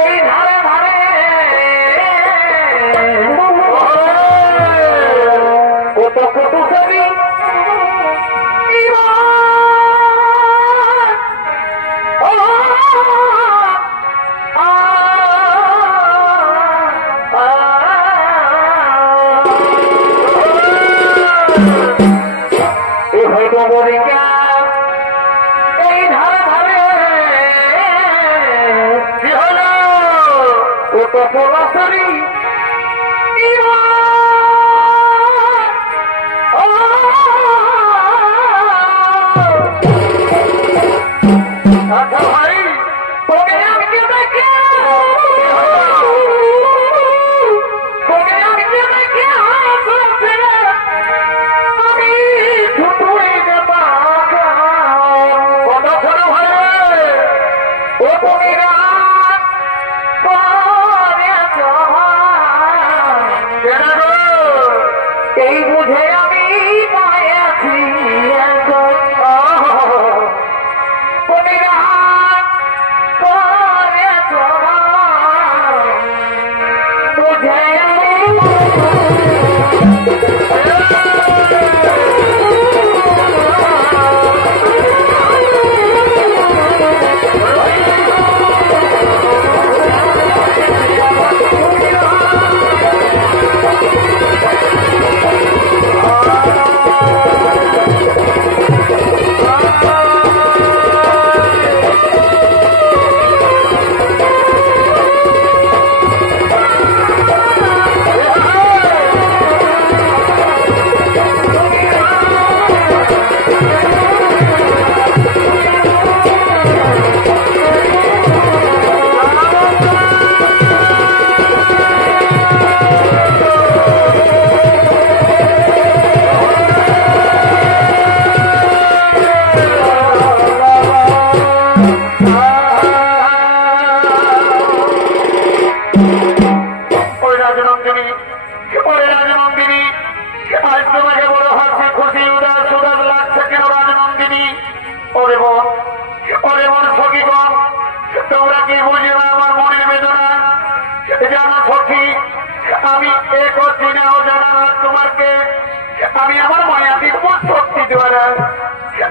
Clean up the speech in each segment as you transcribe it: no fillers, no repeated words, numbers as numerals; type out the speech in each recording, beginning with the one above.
এই ধারে ধারে কত কত ছবি এই ধারে ধারে কি হলো কত পলাশরী আচ্ছা ভাই তোকে আমি কে দেখে তোকে আমি কে দেখে আমি ছুটুই দেবা কত ছোট ভাই ও তুমি এই বুঝে আমি পাইয়াছি বুঝে তোমরা কি বুঝবে আমার মনের বেদনা জানা সখী আমি এক দিনেও জানা না তোমাকে আমি আমার মায়াবীর শক্তি দ্বারা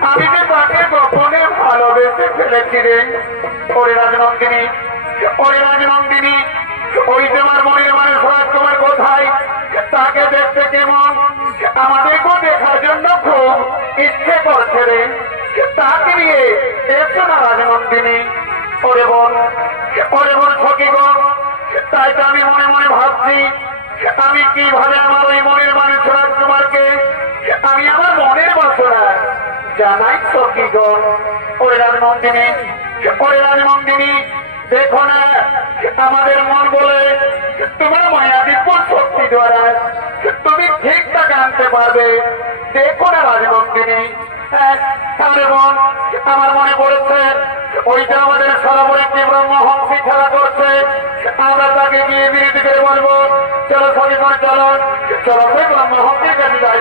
আমি যে তাকে গোপনে ভালোবেসে ফেলেছি রে ওরে রাজনন্দিনী ওই তোমার মনের মানুষ তোমার কোথায় তাকে দেখতে কেমন আমাদেরকেও দেখার জন্য খুব ইচ্ছে করছে রে তাকে নিয়ে এসো না রাজনন্দিনী ওরে বোন সখীগণ তাই তো আমি মনে মনে ভাবছি আমি কিভাবে আমার ওই মনের মানুষ রাজকুমারকে আমি আমার মনের বাসনা জানাই সখীগণ ওরে রাজনন্দিনী দেখো না আমাদের মন বলে তোমার মায়াবীর শক্তি দ্বারা তুমি ঠিকঠাক আনতে পারবে দেখো না রাজনন্দিনী তাহলে বোন আমার মনে পড়েছে ওইটা আমাদের সরাবরী কি ব্রহ্মহংসী খেলা করছে আমরা তাকে গিয়ে বিরতি করে বলবো চলো সঙ্গে করে চলো সেই ব্রহ্মহংসীর কাছে যাই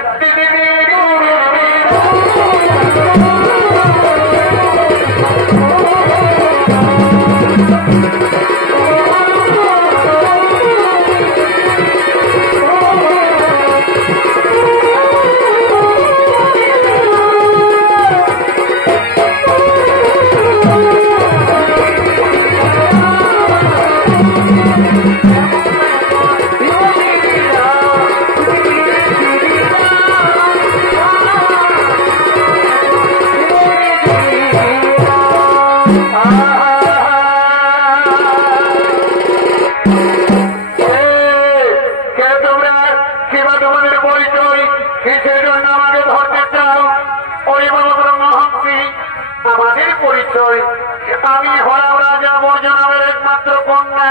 আমি হলাম রাজা বর্জনামের একমাত্র কন্যা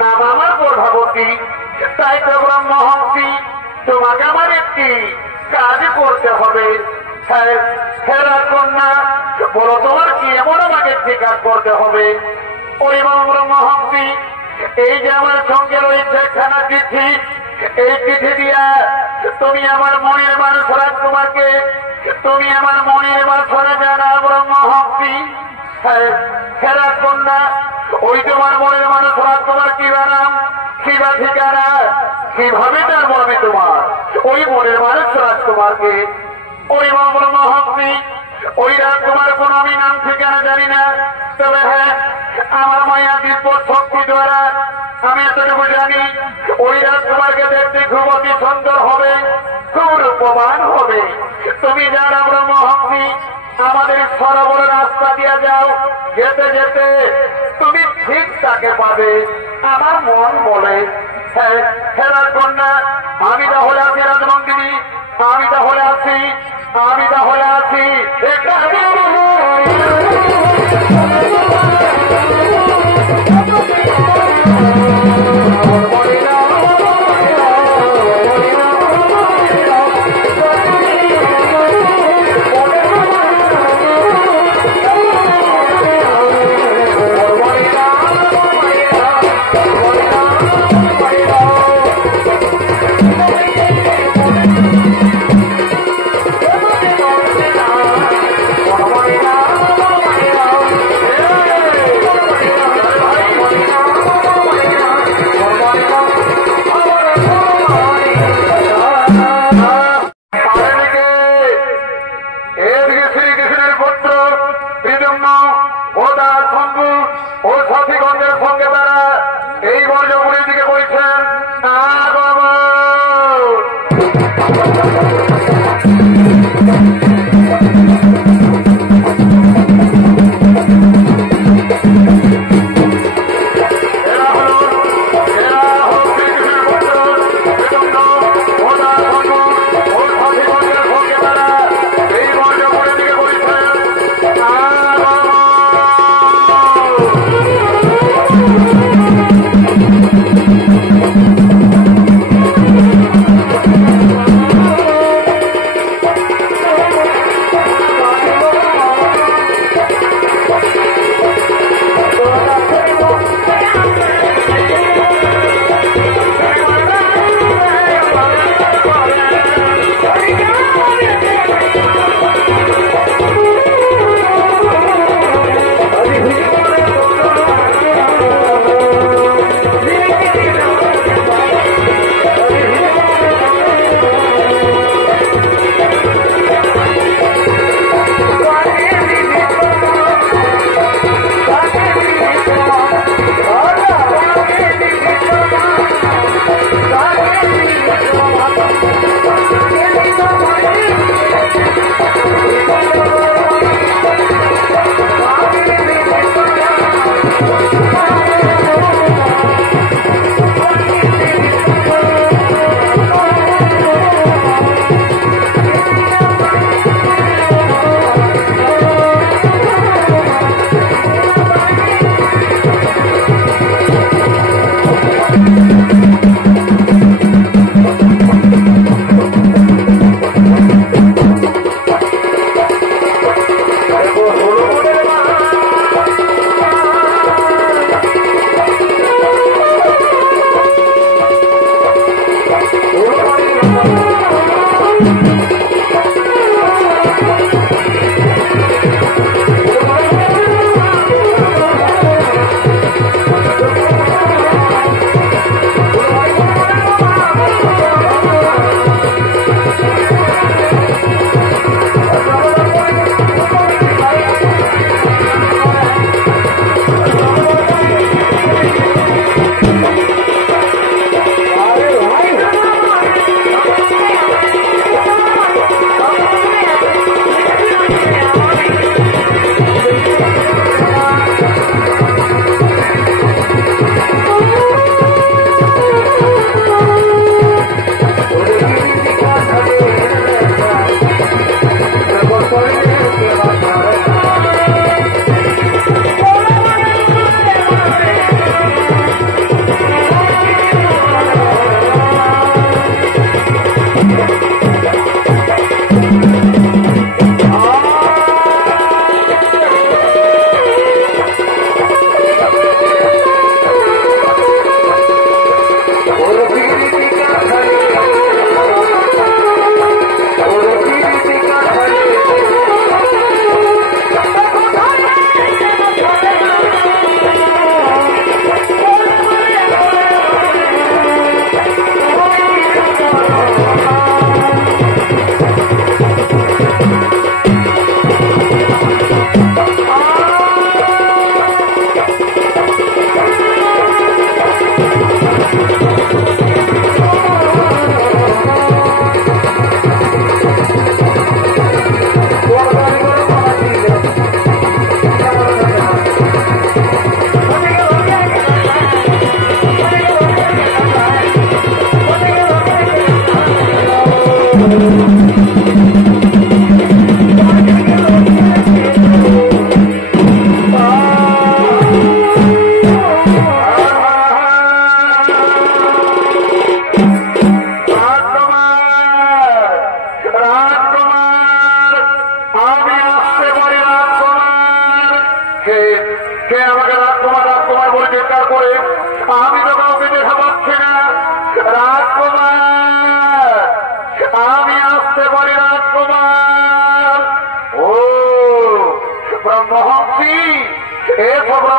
নাম আমার প্রভাবতী তাই তো ব্রহ্মহংসী তোমাকে আমার একটি কাজ করতে হবে হেরা কন্যা বলো তোমার কি এমন আমাকে স্বীকার করতে হবে ওই ব্রহ্মহংসী এই যে আমার সঙ্গে রয়েছে একখানা চিঠি এই চিঠি দিয়া তুমি আমার মনের মানুষ রাজকুমারকে তুমি আমার মনের বাসনা জানা ব্রহ্মহংসী খেলা কন্যা ওই তোমার মনের মানুষ তোমার কি নাম কি বা ঠিকানা কিভাবে তার মনে তোমার ওই মনের মানুষ রাজকুমারকে ওই মহাত্মী ওই রাজকুমার কোন আমি নাম ঠিকানা জানি না, তবে হ্যাঁ আমার মায়া দিব্য শক্তি দ্বারা আমি এতটুকু জানি ওই রাজকুমারকে দেখতে খুব অতি সুন্দর হবে, খুব রূপবান হবে। তুমি যারা ব্রহ্মহস্তি আমাদের সরোবর রাস্তা দিয়ে যাও, যেতে যেতে তুমি ঠিক তাকে পাবে আমার মন বলে। হ্যাঁ হেরার কন্যা আমি তাহলে আছি রাজনন্দিনী, আমি তাহলে আছি, আমি তাহলে আছি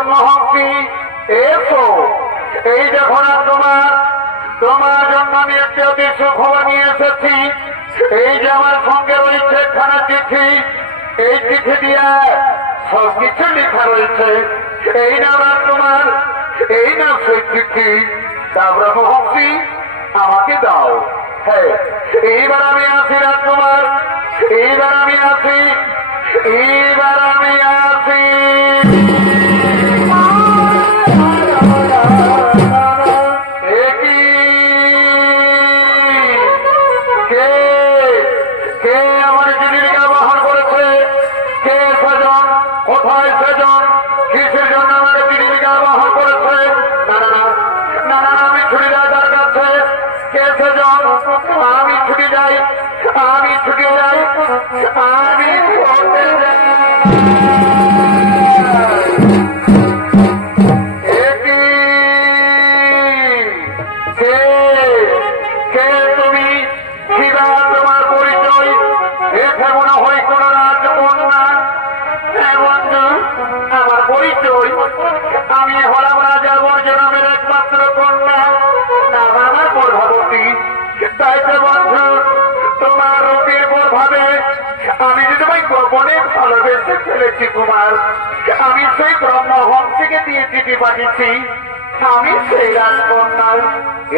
ব্রহ্মহংসী এসো। এই যখন তোমার জন্য আমি একটি অতি সুখবর নিয়ে এসেছি। এই যে আমার সঙ্গে রয়েছে একখানা চিঠি, এই চিঠি দিয়া সবকিছু লেখা রয়েছে। এই না রাজকুমার, এই না সেই চিঠি। তা ব্রহ্মহংসী আমাকে দাও। হ্যাঁ, এইবার আমি আসি রাজকুমার, এইবার আমি আসি, এইবার আমি আসি। কে আমার জীবিকা বহন করেছে? কে সেজন? কোথায় সেজন? কিসের জন্য আমাকে জীবিকা বহন করেছে? না না না না না, আমি ছুটি যাই তার কাছে। কে সেজন? আমি ছুটি যাই, আমি ছুটি যাই, আমি ছুটে যাই। আমি হলাম রাজা বর্জনামের একমাত্র কন্যা, নাম আমার প্রভাবতী। তাই তো বন্ধু, তোমার রূপের প্রভাবে আমি যে তোমায় গোপনে ভালোবেসে ফেলেছি কুমার। আমি সেই ব্রহ্মহংসীকে দিয়ে চিঠি পাঠিয়েছি, আমি সেই রাজকন্যা।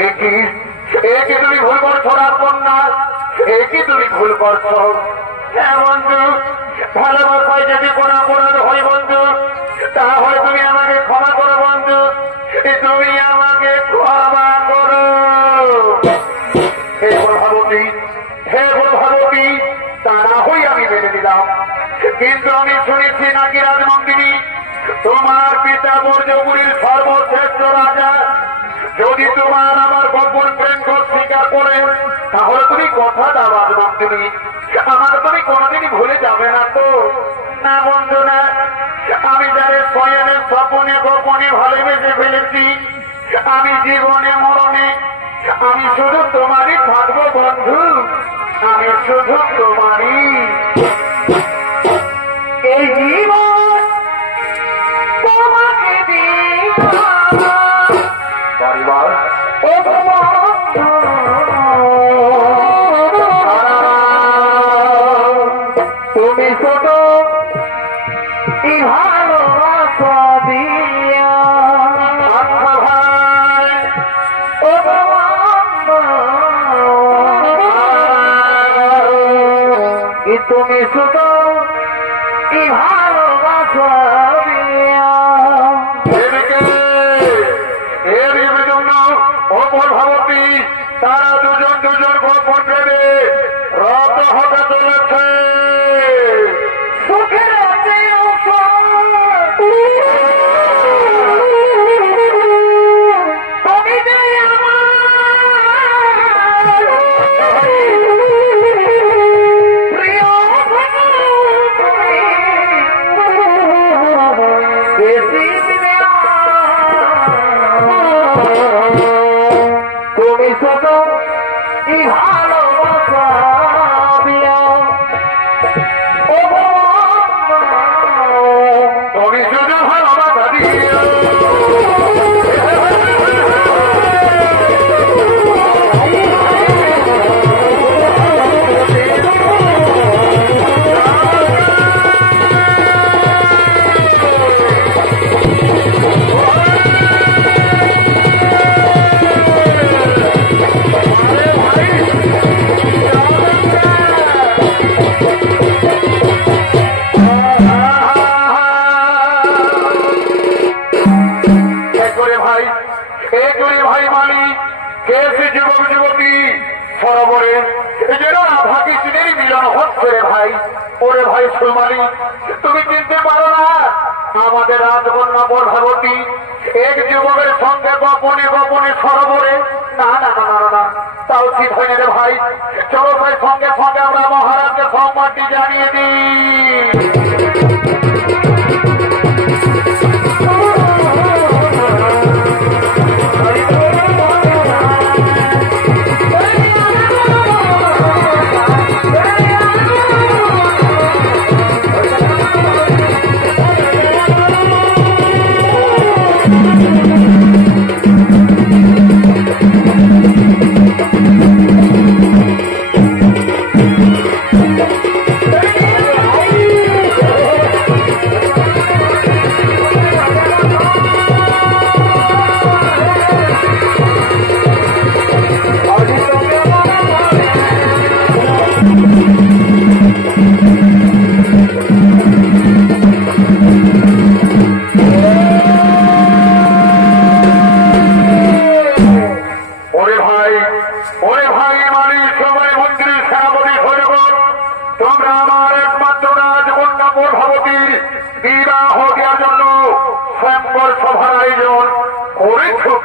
একই তুমি ভুল করছো রাজকন্যা, একই তুমি ভুল করছো। হ্যাঁ বন্ধু, ভালোবাসায় যদি কোনো অপরাধ হয় বন্ধু, তাহলে তুমি আমাকে ক্ষমা করো বন্ধু, তুমি আমাকে ক্ষমা করো। হে প্রভাবতী, হে প্রভাবতী, তা না হই আমি মেনে নিলাম। কিন্তু আমি শুনেছি নাকি রাজমন্দিনী, তোমার পিতা বর্জপুরীর সর্বশ্রেষ্ঠ রাজা। যদি তোমার আমার গোপন প্রেম স্বীকার করে, তাহলে তুমি কথা দাও রাজমন্দিনী, আমার তুমি কোনোদিনই ভুলে যাবে না তো? না বন্ধু না, আমি যাদের স্বয়নে স্বপনে গোপনে ভালোবেসে ফেলেছি, আমি জীবনে মরণে আমি শুধু তোমারই থাকবো বন্ধু, আমি শুধু তোমারই। এই জীবন তোমাকে পরিবার তুমি ছোট ভালোবাসা দিয়া ভাই ও তুমি ছোট ভালোবাসা দিয়া এর জন্য অপর ভাবতী তারা দুজন গোপন প্রেমে রত হতে চলেছে। সুখের তুমি ছোট ভালোবাসা দিয়া তুমি শুধু ভালোবাসা দিয়া সরোবরে ভাগি চিনের মিলন হচ্ছে রে ভাই। ওরে ভাই সুমালি, তুমি চিনতে পারো না আমাদের রাজকন্যা প্রভাবতী এক যুবকের সঙ্গে গোপনে গোপনে সরোবরে? না না না না না, তাও ঠিক হয়নি রে ভাই। চলো ভাই, সঙ্গে সঙ্গে আমরা মহারাজকে সম্মানটি জানিয়ে দিই।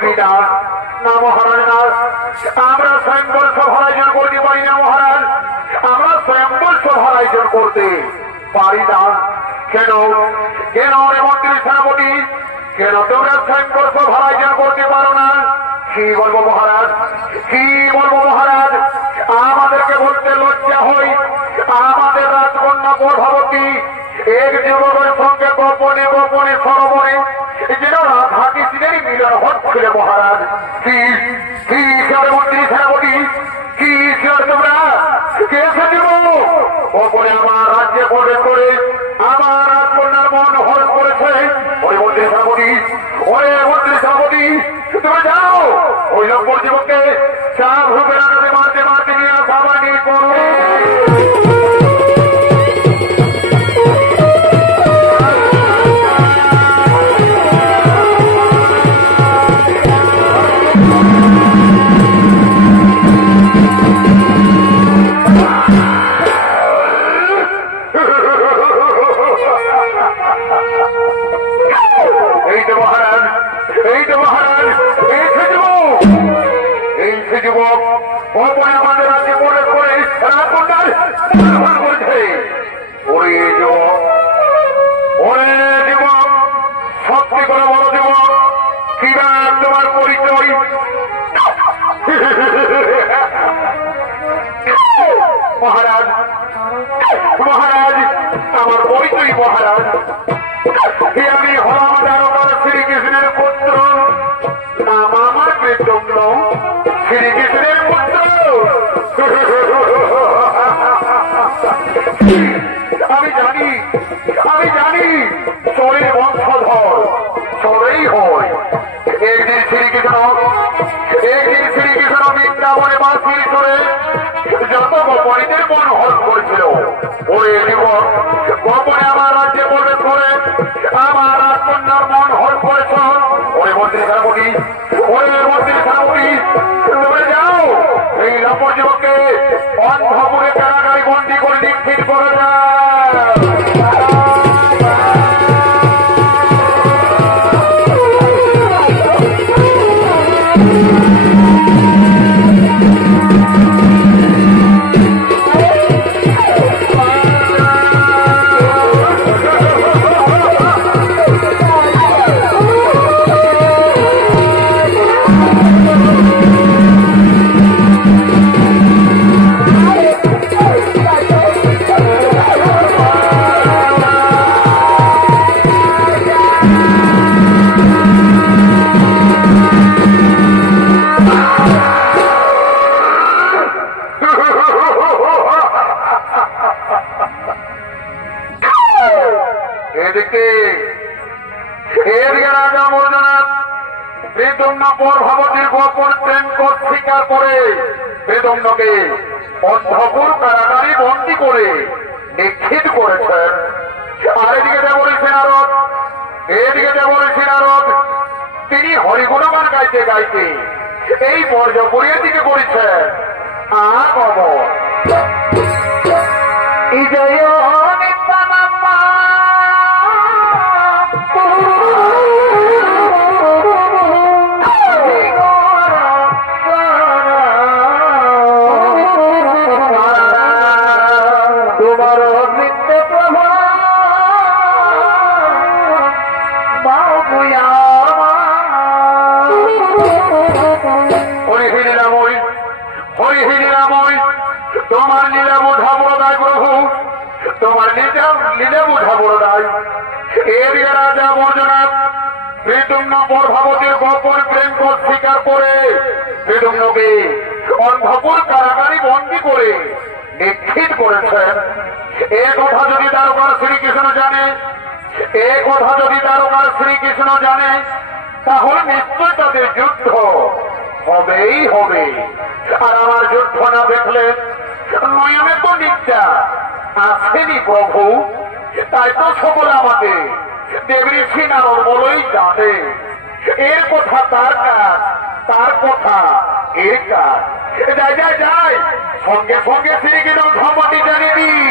কি না না মহারাজ না, আমরা স্বয়ংবর সভা আয়োজন করতে পারি না মহারাজ, আমরা স্বয়ংবর সভা আয়োজন করতে পারি না। কেন কেন রে মন্ত্রী সেনাপতি, কেন তোমরা স্বয়ংবর সভা আয়োজন করতে পারো না? কি বলবো মহারাজ, কি বলবো মহারাজ, আমাদেরকে বলতে লজ্জা হই, আমাদের রাজকন্যা গর্ভবতী এক যুবকের সঙ্গে গোপনে গোপনে সরোবরে যেন রাধা কৃষ্ণেরই মিলন হচ্ছিল মহারাজ। কি কি মন্ত্রী সেনাপতি, কি তোমরা কে এসেছিল গোপনে আমার রাজ্যে প্রবেশ করে আমার রাজকন্যার মন হরণ করেছে? ওই মন্ত্রী সেনাপতি, ওই মন্ত্রী সেনাপতি, তুমি যাও ওই নম্বর যুবককে চা ভূপে রাখাতে মারতে মারতে নিয়ে আসা নিয়ে করো। মহারাজ মহারাজ আমার পরিচয় মহারাজ, আমি হলাম দারোগার শ্রীকৃষ্ণের পুত্র, নাম আমার কৃতজ্ঞ শ্রীকৃষ্ণের পুত্র। আমি জানি চোরের বংশধর চোরেই হয়। একদিন শ্রীকৃষ্ণ বৃন্দাবনে বাঁশির চড়ে যত গোপনীদের মন হরণ করেছিল, ওরে জীবন গোপনে আমার রাজ্যে প্রবেশ করে আমার রাজকন্যার মন হরণ করেছ। ওরে মন্ত্রী সেনাপতি, তুমি যাও এই লম্বর যুবককে অন্ধপুরে কারাগারে বন্দী করে নিক্ষিপ্ত করে যায়। অন্ধপুর কারাগারে বন্দী করে নিক্ষিপ্ত করেছেন। আর এদিকে নারদ তিনি হরিগুণগান গাইতে গাইতে এই বর্জপুরের দিকে করেছেন। আর কবর তোমার লীলা বোঝা বড় দায় প্রভু, তোমার লীলা বোঝা বড় দায়। এর রাজা বর্জনাথ মৃদুম্ন গর্ভবতীর গোপন প্রেম স্বীকার করে মৃদুম্নকে অন্ধপুর কারাগারে বন্দী করে নিক্ষিপ্ত করেছেন। এ কথা যদি দারোগার শ্রীকৃষ্ণ জানে, তাহলে নিশ্চয় তাদের যুদ্ধ হবেই হবে। আর আমার যুদ্ধ না দেখলে নয়নে তো নিত্যা আসেনি প্রভু, তাই তো সকলে আমাকে দেবঋষি নারদ বলেই জানে। এর কথা তার কাজ, তার কথা এর কাজ। যাই সঙ্গে সঙ্গে শ্রীকৃষ্ণ ধর্মটি জানিয়ে দিই।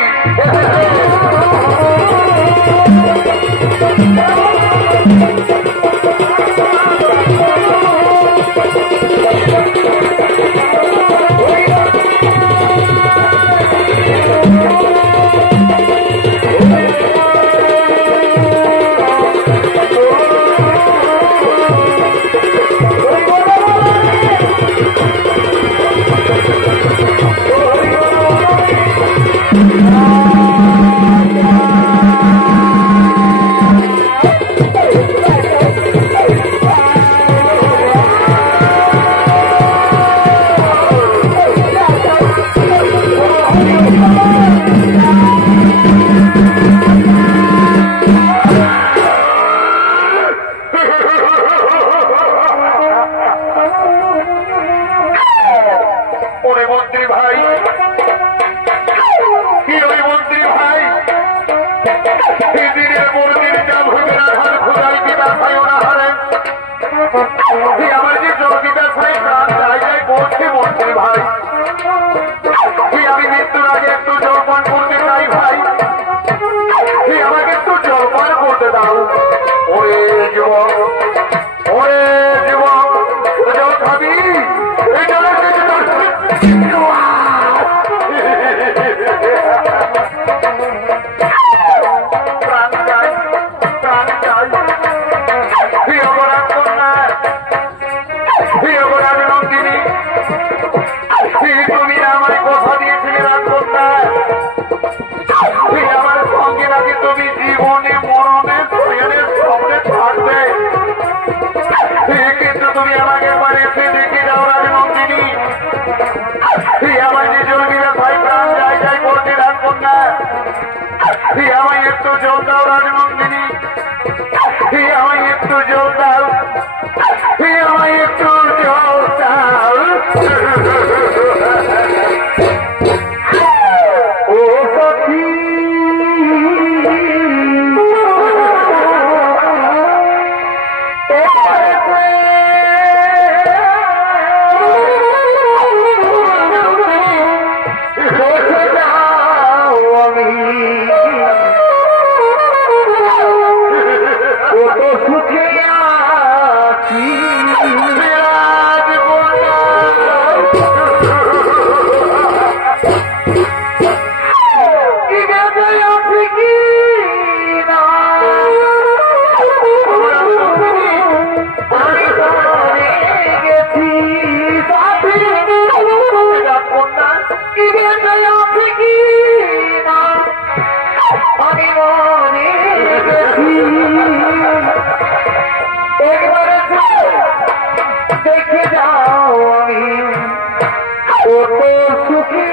আমার যে জলদিদার ভাই প্রাণ জায়গায় পৌঁছে মরছে ভাই। আমি মৃত্যুর আগে একটু জলপান করতে চাই ভাই। আমাকে একটু জলপান করতে দাও। ওরে যুবক, ওরে যুবক, জল খাবি? এই জলের প্রাণ চাই, প্রাণ চাই। অপরাধ কন্যা, অপরাধ নন্দিনী, তুমি আমায় কথা দিয়েছিলে রাখবেন না। আমার সঙ্গে নাকি তুমি জীবনে মরণে শরীরের সামনে থাকবে, কিন্তু তুমি আমাকে একবার এসে দেখে যাও রাজনন্দিনী। আমার যে জলবিরা ভাই প্রাণ যাই যাই করতে রাখবেন না। আমায় একটু জল দাও রাজনন্দিনী, আমায় একটু জল দাও, আমায় একটু জল দাও। ও সখী দেখে যাও আমি কত সুখী।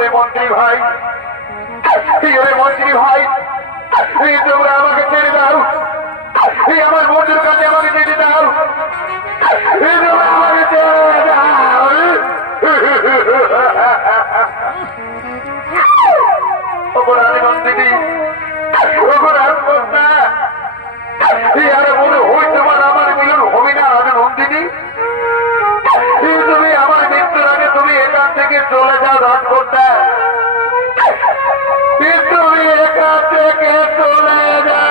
ওরে মন্ত্রী ভাই, ওরে মন্ত্রী ভাই, তোমরা আমাকে ছেড়ে দাও, আমার বন্ধুর কাছে আমাকে যেতে দাও, তোমরা আমাকে ছেড়ে দাও। অপরাধী নন্দিনী, অপরাধ কন্যা, আরে বলে হই তোমার আমার মিলন হবি না রাজা নন্দিনী, তুমি আমার মৃত্যুর আগে তুমি এখান থেকে চলে যাও রাজকন্যা, তুমি এখান থেকে চলে যাও।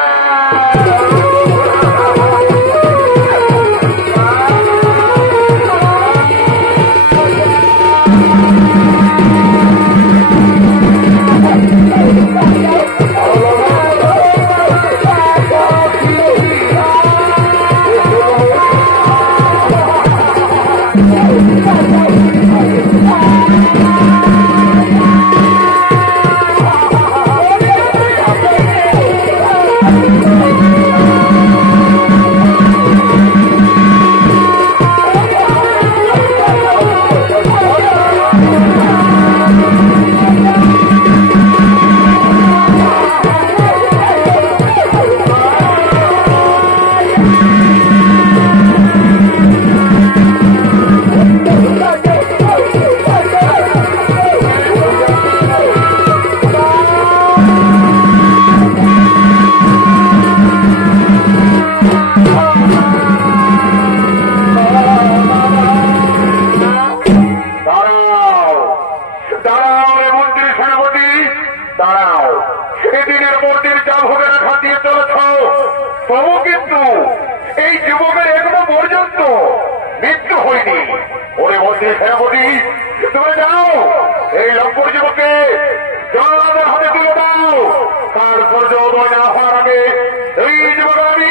তবু কিন্তু এই যুবকের এখনো পর্যন্ত মৃত্যু হয়নি। ওরে মন্ত্রী সেনাপতি, তুমি যাও এই লম্পট যুবককে জনগণের হাতে তুলে দাও, তার সূর্য উদয় না হওয়ার আগে এই যুবকের আমি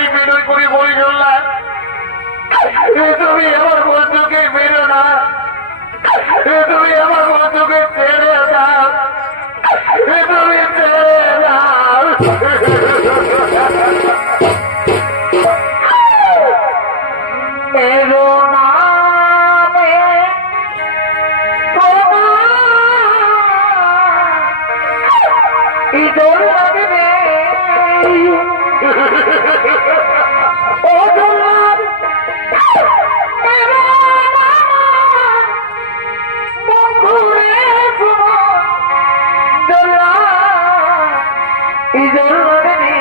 আমি বিনয় করে বলি চললাম, তুমি আমার বন্ধুকে মেরো না, তুমি আমার বন্ধুকে ছেড়ে দাও, তুমি ছেড়ে দাও। মেরো না ইদর লাগবে ও জোলার বন্ধুরে জোলা ইদর লাগবে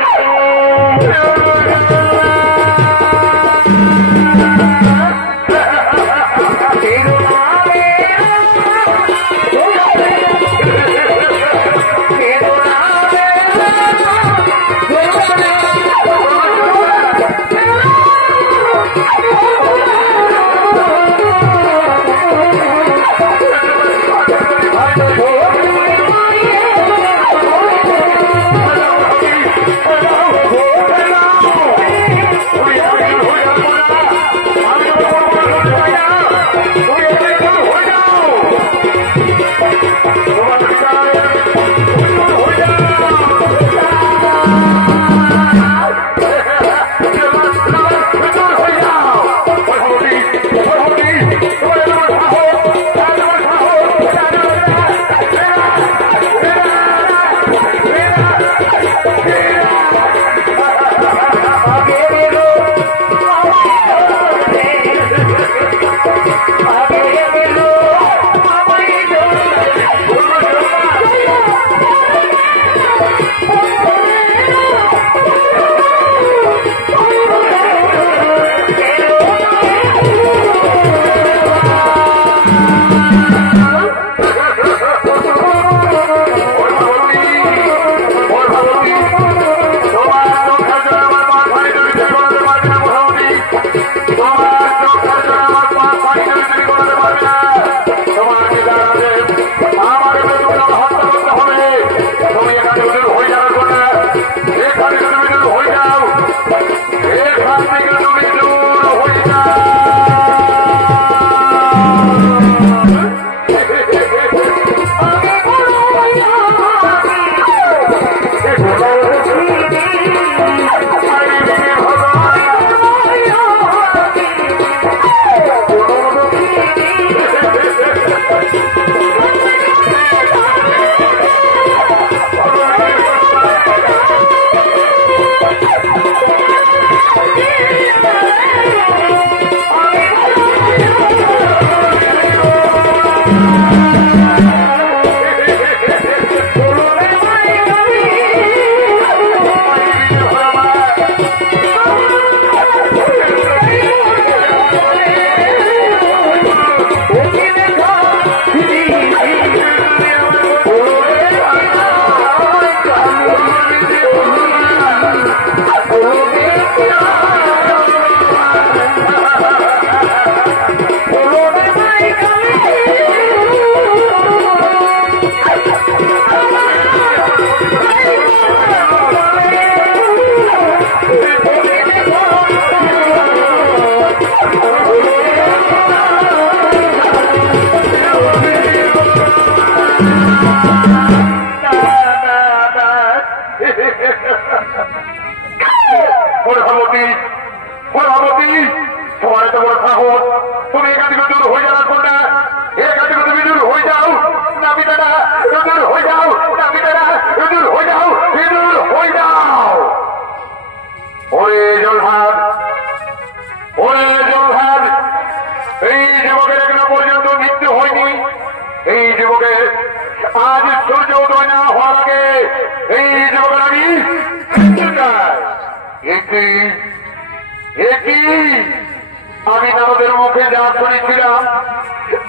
আমি নারদের মুখে যা শুনেছিলাম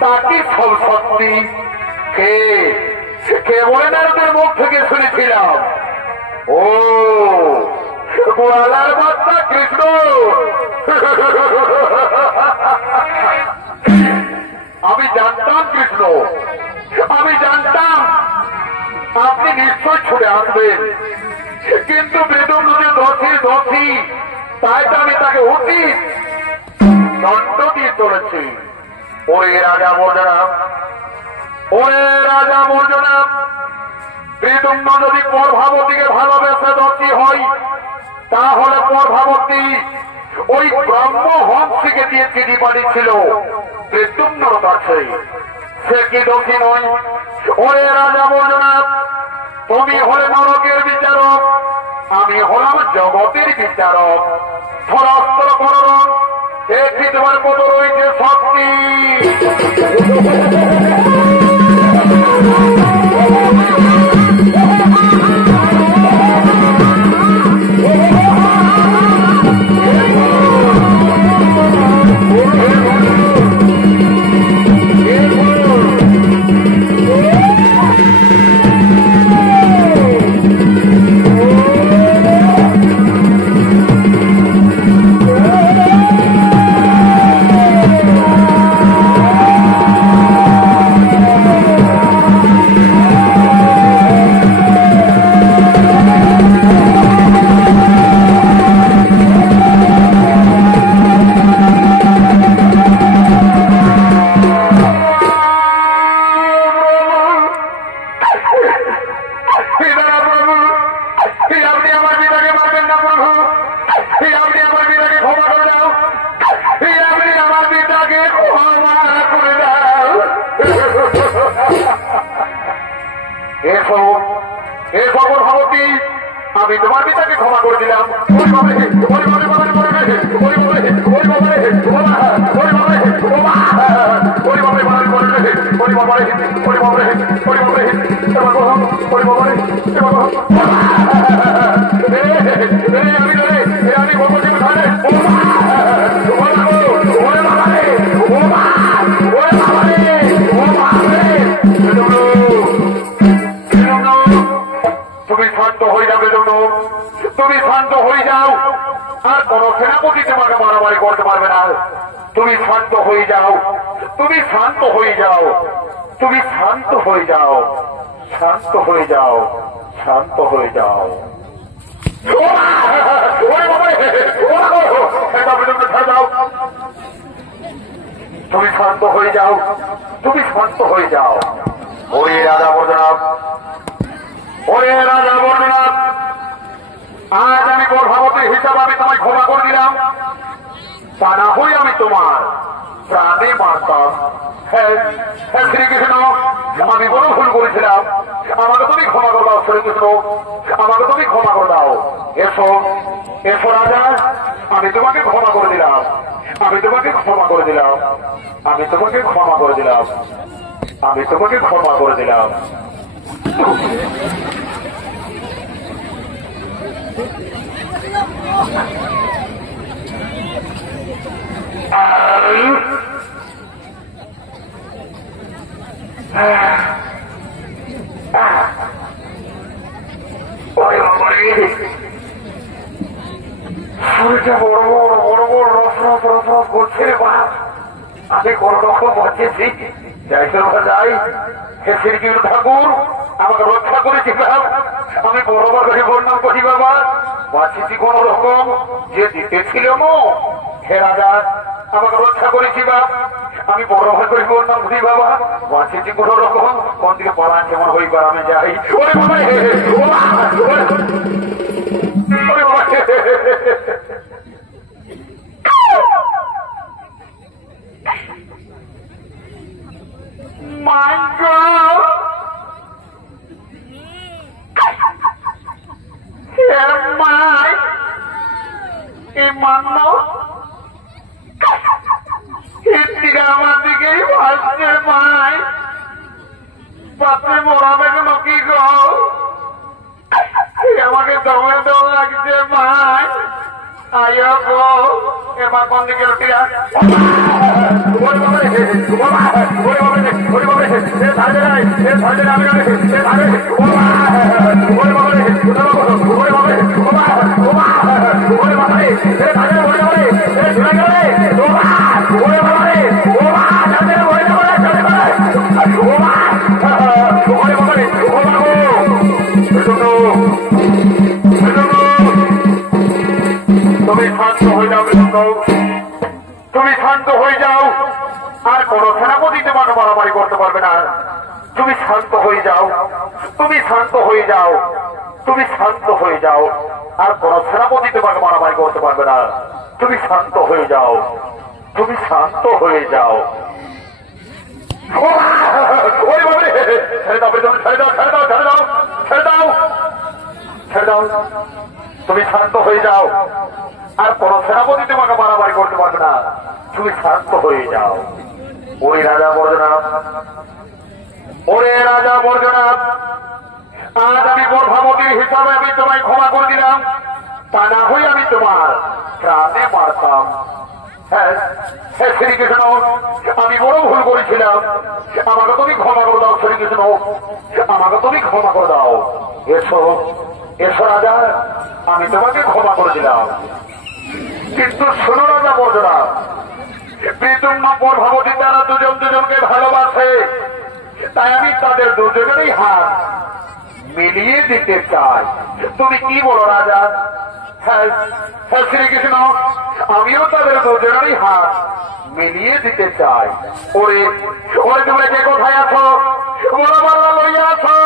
তা কি সব সত্যি? কে বলে নারদের মুখ থেকে শুনেছিলাম? ও গোয়ালার বাচ্চা কৃষ্ণ। আমি জানতাম কৃষ্ণ, আমি জানতাম আপনি নিশ্চয় ছুটে আসবেন, কিন্তু বেদম নদী দশী তাই তো আমি তাকে উচিত দণ্ড দিয়ে চলেছি। ওরে রাজা মর্যাদা, ওরে রাজা মর্যাদা, প্রীতম্য যদি প্রভাবতীকে ভালোবেসে দর্শী হয়, তাহলে প্রভাবতী ওই ব্রহ্মহংসীকে দিয়ে চিঠি পাঠিয়েছিল প্রীতম্যর কাছে। সে কি দোষী নয়? ওরে রাজা মর্যাদা, তুমি হলে নরকের বিচারক, আমি হলাম জগতের বিচারক। ধরাস্ত্র করণ দেখি তোমার কত রয়েছে শক্তি। আমি তোমার পিতাকে ক্ষমা করে দিলাম। তুমি শান্ত হয়ে যাবে, তুমি শান্ত হয়ে যাও, আর কোন সেনাপতি তোমাকে মারামারি করতে পারবে না। তুমি শান্ত হয়ে যাও, তুমি শান্ত হয়ে যাও, তুমি শান্ত হয়ে যাও, শান্ত হয়ে যাও, শান্ত হয়ে যাও। তুমি শান্ত হয়ে যাও, তুমি শান্ত হয়ে যাও। ওরে রাজা বর্ণনাথ, ওরে রাজা বর্ণনাথ, আজ আমি গর্ভবতী হিসাব আমি তোমায় ক্ষমা করে দিলাম। তা না হই আমি তোমার প্রাণে মারতাম। হ্যাঁ হ্যাঁ শ্রীকৃষ্ণ, আমি বড় ভুল করেছিলাম, আমাকে তুমি ক্ষমা করে দাও। শ্রীকৃষ্ণ, আমাকে তুমি ক্ষমা করে দাও। এসো এসো রাজা, আমি তোমাকে ক্ষমা করে দিলাম, আমি তোমাকে ক্ষমা করে দিলাম, আমি তোমাকে ক্ষমা করে দিলাম, আমি তোমাকে ক্ষমা করে দিলাম। শরীরটা বড় বড় বড় বড় রস রস রস রস করছে রে বাপ। আমি কোন রকম বাঁচেছি, যাই যাই। হে শ্রীকৃষ্ণ ঠাকুর, আমাকে রক্ষা করেছি বাপ। আমি বড় বড় করে বললাম করি বাবা, বাঁচেছি কোন রকম, যে দিতেছিল মো। হে রাজা, আমাকে রক্ষা করেছি বাপ। আমি বড় ভাই করে বললাম করি বাবা, বাঁচেছি কোন রকম। কোন দিকে পালান যেমন হইবার আমি যাই। ওরে বাবা, ওরে বাবা, my God! মাই এই মান্য হিন্দিরা আমার দিকেই ভাসছে। মাই পাত্রে মরাবে কেন কি গো? আমাকে দমে দম লাগছে। মাই আয় গো, এবার কোন দিকে উঠিয়া তুমি হয়ে যাও কৃষ্ণ, তুমি শান্ত হয়ে যাও। আর কোন সেনাপতি তোমাকে মারামারি করতে পারবে না। তুমি শান্ত হয়ে যাও, তুমি শান্ত হয়ে যাও, তুমি শান্ত হয়ে যাও। আর কোন সেনাপতি তোমাকে মারামারি করতে পারবে না। তুমি শান্ত হয়ে যাও, তুমি শান্ত হয়ে যাও। ছেড়ে দাও, ছেড়ে দাও, ছেড়ে দাও, ছেড়ে দাও, ছেড়ে দাও, ছেড়ে দাও। তুমি শান্ত হয়ে যাও। আর কোন সেনাপতি তোমাকে মারামারি করতে পারবে না। তুমি শান্ত হয়ে যাও। ওরে রাজা বর্জনাথ, ওরে রাজা বর্জনাথ, আজ আমি গর্ভাবতীর হিসাবে আমি তোমায় ক্ষমা করে দিলাম। তা না হয়ে আমি তোমার প্রাণে মারতাম। হ্যাঁ হ্যাঁ শ্রীকৃষ্ণ, আমি বড় ভুল করেছিলাম। আমাকে তুমি ক্ষমা করে দাও শ্রীকৃষ্ণ, আমাকে তুমি ক্ষমা করে দাও। এসো এসো রাজা, আমি তোমাকে ক্ষমা করে দিলাম। কিন্তু শোনো রাজা বর্জনাথ, প্রীতম গর্ভবতী তারা দুজন দুজনকে ভালোবাসে, তাই আমি তাদের দুজনেরই হাত মিলিয়ে দিতে চাই। তুমি কি বলো রাজা? হ্যাঁ হ্যাঁ শ্রীকৃষ্ণ, আমিও তাদের দুজনেরই হাত মিলিয়ে দিতে চাই। ওরে ওরে তুমি কে কোথায় আছো? বলো বলো লইয়া আছো।